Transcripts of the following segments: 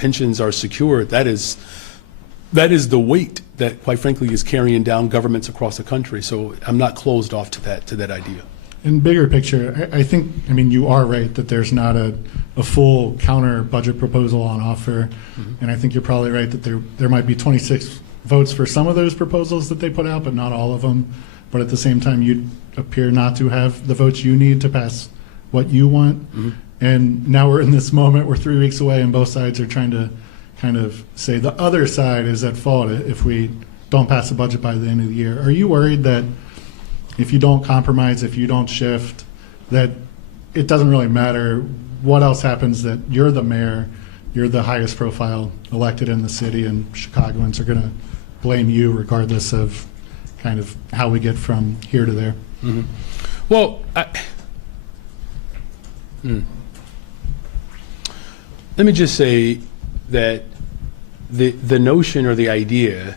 pensions are secure, that is the weight that, quite frankly, is carrying down governments across the country. So I'm not closed off to that idea. In bigger picture, I think, you are right that there's not a full counter budget proposal on offer. Mm-hmm. And I think you're probably right that there might be 26 votes for some of those proposals that they put out, but not all of them. But at the same time, you appear not to have the votes you need to pass what you want. Mm-hmm. And now we're in this moment, we're 3 weeks away, and both sides are trying to kind of say the other side is at fault if we don't pass the budget by the end of the year. Are you worried that if you don't compromise, if you don't shift, that it doesn't really matter what else happens, that you're the mayor, you're the highest profile elected in the city, and Chicagoans are going to blame you regardless of kind of how we get from here to there? Mm-hmm. Well, let me just say that the notion or the idea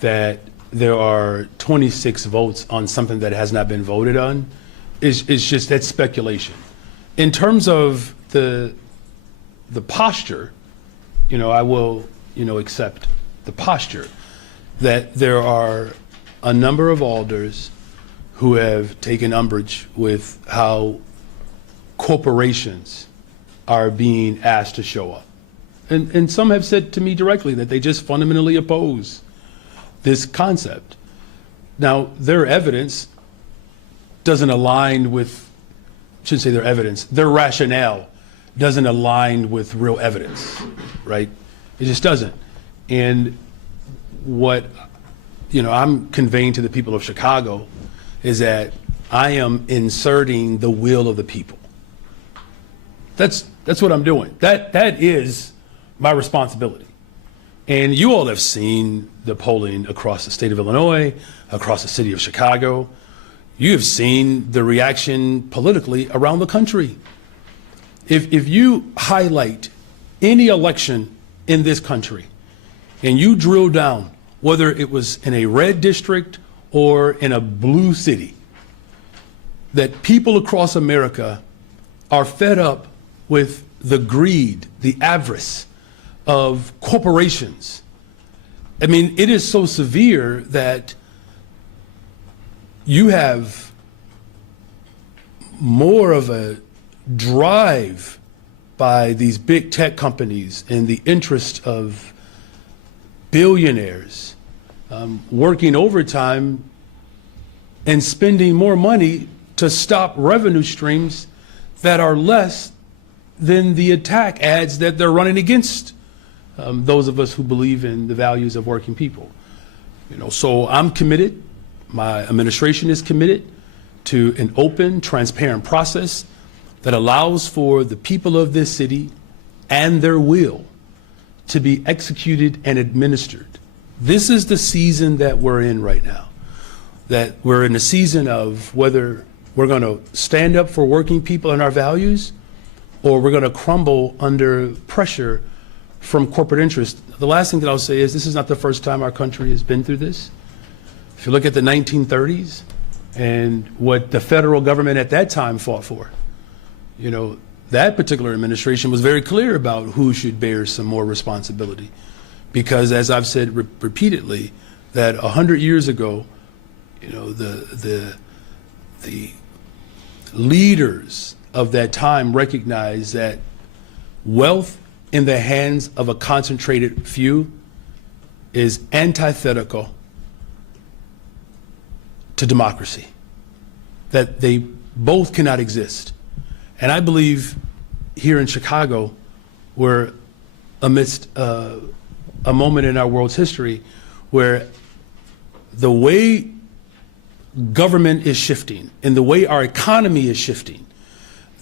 that there are 26 votes on something that has not been voted on is just, that's speculation. In terms of the posture, I will, accept the posture that there are a number of alders who have taken umbrage with how corporations are being asked to show up. And some have said to me directly that they just fundamentally oppose this concept. Now, their evidence doesn't align with, I shouldn't say their evidence, their rationale doesn't align with real evidence, right? It just doesn't. And what, I'm conveying to the people of Chicago is that I am inserting the will of the people. That's what I'm doing. That is my responsibility. And you all have seen the polling across the state of Illinois, across the city of Chicago. You have seen the reaction politically around the country. If you highlight any election in this country and you drill down, whether it was in a red district or in a blue city, that people across America are fed up with the greed, the avarice of corporations. It is so severe that you have more of a drive by these big tech companies in the interest of billionaires working overtime and spending more money to stop revenue streams that are less than the attack ads that they're running against those of us who believe in the values of working people. So I'm committed, my administration is committed to an open, transparent process that allows for the people of this city and their will to be executed and administered. This is the season that we're in right now, that we're in a season of whether we're going to stand up for working people and our values, or we're going to crumble under pressure from corporate interest. The last thing that I'll say is this is not the first time our country has been through this. If you look at the 1930s and what the federal government at that time fought for, that particular administration was very clear about who should bear some more responsibility. Because as I've said repeatedly, that 100 years ago, the leaders of that time recognized that wealth in the hands of a concentrated few is antithetical to democracy, that they both cannot exist. And I believe here in Chicago, we're amidst a moment in our world's history where the way government is shifting and the way our economy is shifting,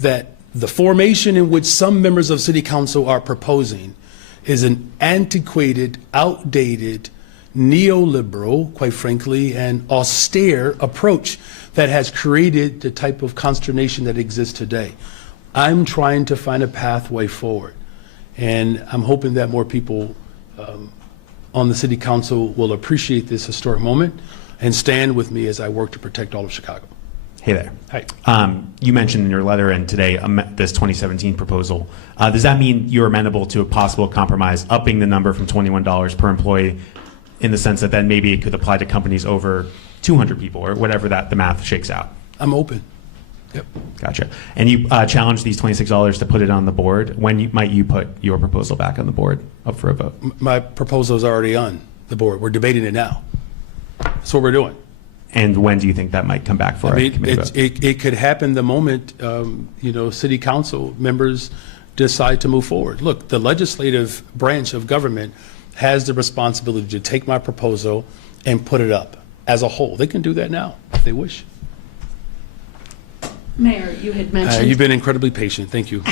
that the formation in which some members of city council are proposing is an antiquated, outdated, neoliberal, quite frankly, and austere approach that has created the type of consternation that exists today. I'm trying to find a pathway forward, and I'm hoping that more people on the city council will appreciate this historic moment and stand with me as I work to protect all of Chicago. Hey there. Hi. You mentioned in your letter and today this 2017 proposal. Does that mean you're amenable to a possible compromise, upping the number from $21 per employee, in the sense that then maybe it could apply to companies over 200 people or whatever that the math shakes out? I'm open. Yep. Gotcha. And you challenged these $26 to put it on the board. When might you put your proposal back on the board up for a vote? My proposal is already on the board. We're debating it now. That's what we're doing. And when do you think that might come back for I a mean, committee vote? it could happen the moment, city council members decide to move forward. Look, the legislative branch of government has the responsibility to take my proposal and put it up as a whole. They can do that now if they wish. Mayor, you had mentioned. You've been incredibly patient. Thank you.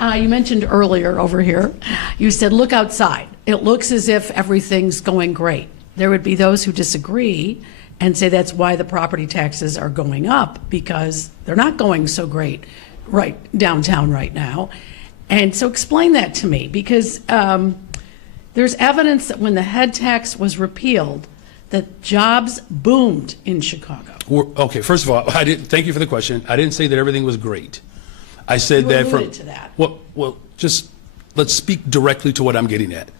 You mentioned earlier over here, you said, look outside. It looks as if everything's going great. There would be those who disagree and say that's why the property taxes are going up, because they're not going so great right downtown right now. And so explain that to me, because there's evidence that when the head tax was repealed, that jobs boomed in Chicago. Okay, first of all, thank you for the question. I didn't say that everything was great. I said You that alluded to that. Well, just let's speak directly to what I'm getting at.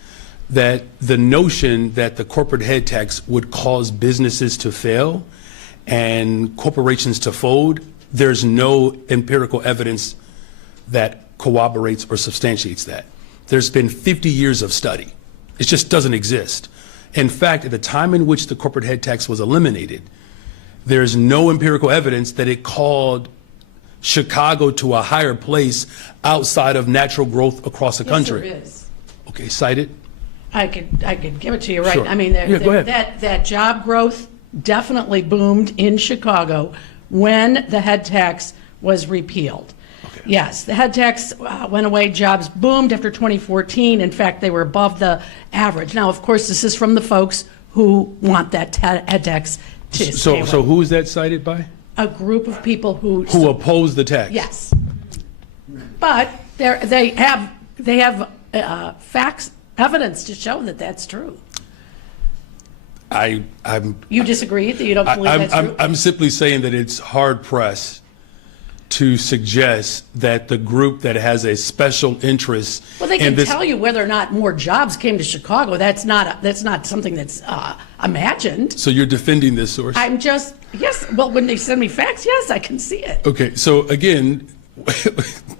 That the notion that the corporate head tax would cause businesses to fail and corporations to fold, there's no empirical evidence that corroborates or substantiates that. There's been 50 years of study. It just doesn't exist. In fact, at the time in which the corporate head tax was eliminated, there's no empirical evidence that it called Chicago to a higher place outside of natural growth across the country. Yes, there is. Okay, cite it. I could give it to you, right? Sure. I mean, Yeah, go ahead. that job growth definitely boomed in Chicago when the head tax was repealed. Okay. Yes, the head tax went away, jobs boomed after 2014. In fact, they were above the average. Now, of course, this is from the folks who want that head tax to stay So away. who is that cited by? A group of people who Oppose the tax? Yes. But they have facts, evidence to show that that's true. I'm You disagree, that you don't believe that's true? I'm simply saying that it's hard pressed to suggest that the group that has a special interest Well, they in can this. tell you whether or not more jobs came to Chicago. That's not something that's imagined. So you're defending this source? I'm just, yes, well, when they send me facts, yes, I can see it. Okay, so again,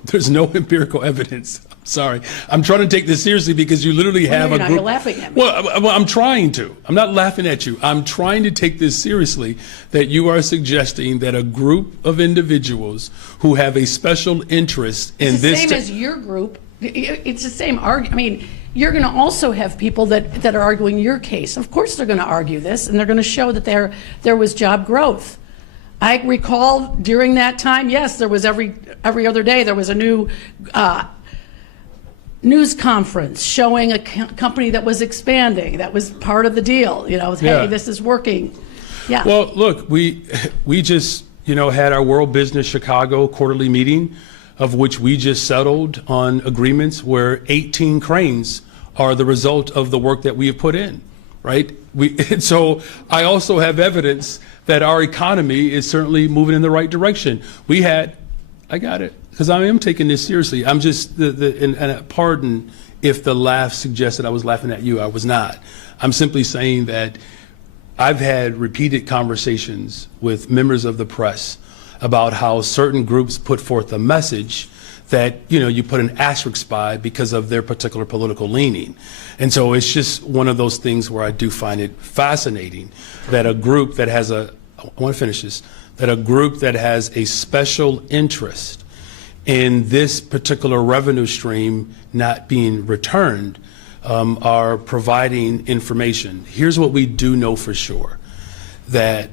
there's no empirical evidence. I'm sorry. I'm trying to take this seriously because you literally Well, no, have you're a not. group. You're laughing at me. Well, I'm trying to. I'm not laughing at you. I'm trying to take this seriously, that you are suggesting that a group of individuals who have a special interest in It's the this. same as your group. It's the same argument. I mean, you're going to also have people that are arguing your case. Of course, they're going to argue this, and they're going to show that there was job growth. I recall during that time, yes, there was every other day there was a new news conference showing a company that was expanding. That was part of the deal. Yeah. Hey, this is working. Yeah. Well, look, we just had our World Business Chicago quarterly meeting, of which we just settled on agreements where 18 cranes are the result of the work that we have put in, right? And so I also have evidence that our economy is certainly moving in the right direction. I got it, because I am taking this seriously. I'm just, and pardon if the laugh suggested I was laughing at you. I was not. I'm simply saying that I've had repeated conversations with members of the press about how certain groups put forth a message that, you put an asterisk by because of their particular political leaning. And so it's just one of those things where I do find it fascinating that a group that has I want to finish this, that a group that has a special interest in this particular revenue stream not being returned are providing information. Here's what we do know for sure, that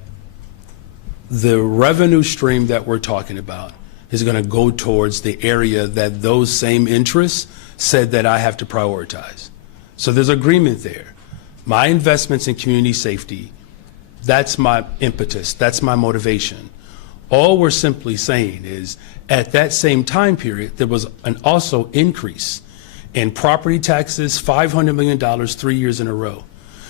the revenue stream that we're talking about is going to go towards the area that those same interests said that I have to prioritize. So there's agreement there. My investments in community safety, that's my impetus, that's my motivation. All we're simply saying is at that same time period, there was an also increase in property taxes, $500 million 3 years in a row.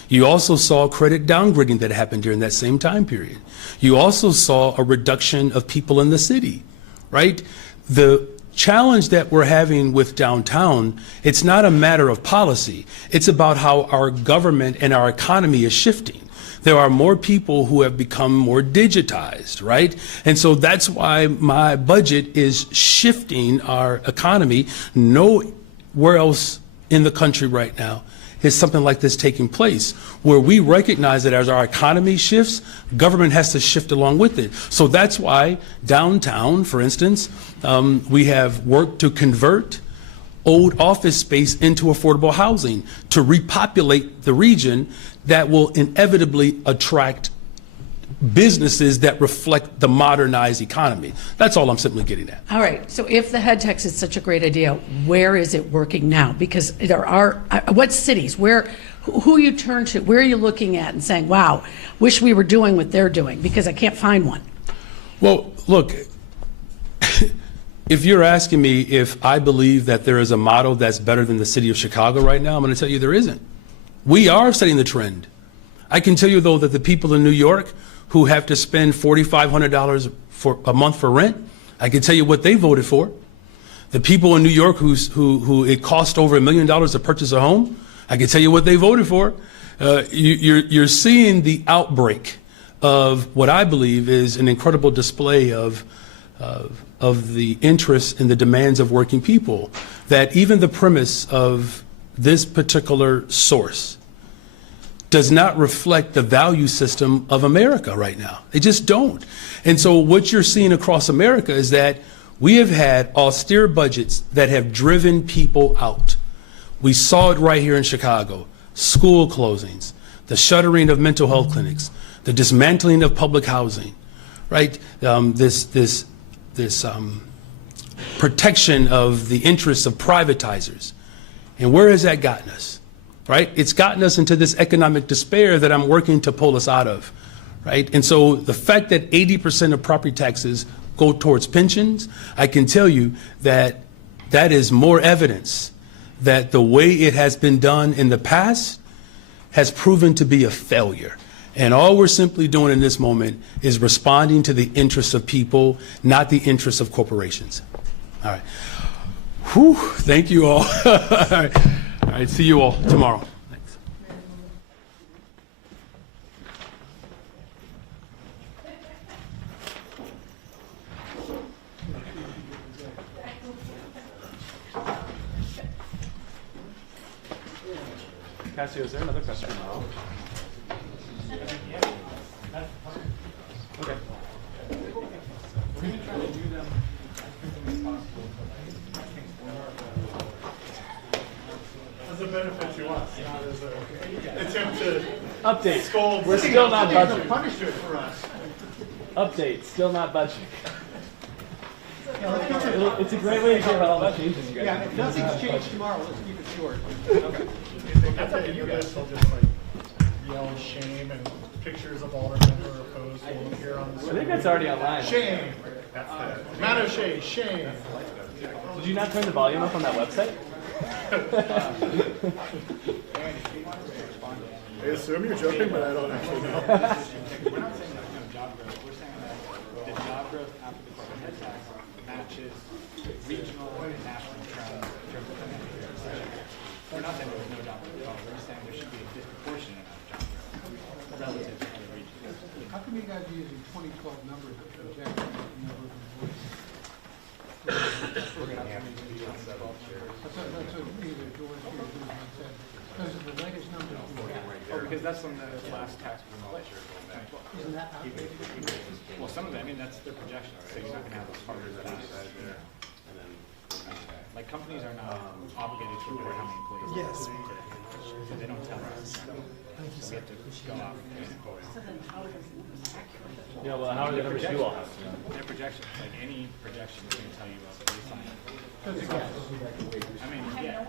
You also saw credit downgrading that happened during that same time period. You also saw a reduction of people in the city, right? The challenge that we're having with downtown, it's not a matter of policy. It's about how our government and our economy is shifting. There are more people who have become more digitized, right? And so that's why my budget is shifting our economy. Nowhere else in the country right now is something like this taking place, where we recognize that as our economy shifts, government has to shift along with it. So that's why downtown, for instance, we have worked to convert old office space into affordable housing to repopulate the region that will inevitably attract businesses that reflect the modernized economy. That's all I'm simply getting at. All right, so if the head tax is such a great idea, where is it working now? Because there are, what cities, who you turn to, where are you looking at and saying, wow, wish we were doing what they're doing, because I can't find one. Well, look, if you're asking me if I believe that there is a model that's better than the city of Chicago right now, I'm going to tell you there isn't. We are setting the trend. I can tell you, though, that the people in New York who have to spend $4,500 for a month for rent, I can tell you what they voted for. The people in New York who it cost over $1 million to purchase a home, I can tell you what they voted for. You're seeing the outbreak of what I believe is an incredible display of the interests and the demands of working people, that even the premise of this particular source does not reflect the value system of America right now. They just don't. And so what you're seeing across America is that we have had austere budgets that have driven people out. We saw it right here in Chicago. School closings, the shuttering of mental health clinics, the dismantling of public housing, right? This protection of the interests of privatizers. And where has that gotten us? Right? It's gotten us into this economic despair that I'm working to pull us out of, right? And so the fact that 80% of property taxes go towards pensions, I can tell you that that is more evidence that the way it has been done in the past has proven to be a failure. And all we're simply doing in this moment is responding to the interests of people, not the interests of corporations. All right. Whew, thank you all. All right. All right, see you all tomorrow. Thanks. Cassie, is there another question tomorrow? Okay. As a benefit to us, not as an attempt to Update. scold. We're still not budgeting. Punishment for us. Update. Still not budgeting. It's a great way to hear about all that changes, you guys. Yeah, if nothing's changed tomorrow, let's keep it short. That's up to you guys. They'll just like yell shame and pictures of aldermen who are opposed will appear on the screen. I think that's already online. Shame. Matt O'Shea, shame. Did you not turn the volume up on that website? I assume you're joking, but I don't actually know. We're not saying there's no job growth. We're saying that the job growth after the corporate head tax matches regional and national trends in terms of financial recession. We're not saying there's no job growth at all. We're just saying there should be a disproportionate amount of job growth relative to other regions. How come you guys are using 2012 numbers to project the number of employees? We're going to have to be on 12 years. That's what either George or Guzman said. Those are the latest numbers we have. Oh, because that's when the last tax was abolished. Isn't that outdated? Well, some of it, I mean, that's their projection, so you're not going to have as hard as that. Like, companies are not obligated to report how many employees. Yes. So they don't tell us. So we have to go off and quote. Yeah, well, how are the numbers you all have? Their projections, like any projection is going to tell you a baseline. I mean, yeah.